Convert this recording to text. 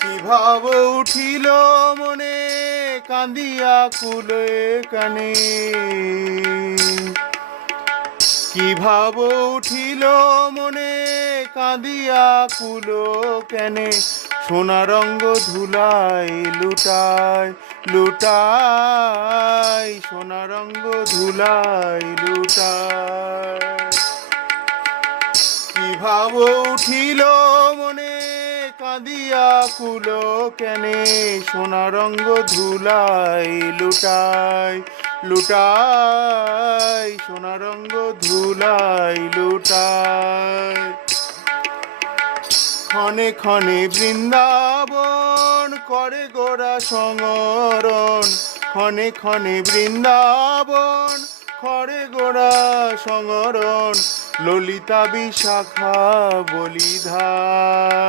কি ভাব উঠিল মনে কান্দিয়া কুলে কানে, কি ভাব উঠিল মনে কাঁদিয়া কুলো কেনে, সোনা রঙ্গ ধুলাই লুটায় লুটায়, সোনা রঙ্গ ধুলাই লুটায়। কি ভাব উঠিল মনে কাঁদিয়া কুলো কেনে, সোনা রঙ্গ ধুলাই লুটায় লুটায়, সোনা রঙ্গ ধুলাই লুটায়। ক্ষণে ক্ষণে বৃন্দাবন করে গোরা সংরণ, ক্ষণে ক্ষণে বৃন্দাবন করে গোরা সংরণ, ললিতা বিশাখা বলিধায়।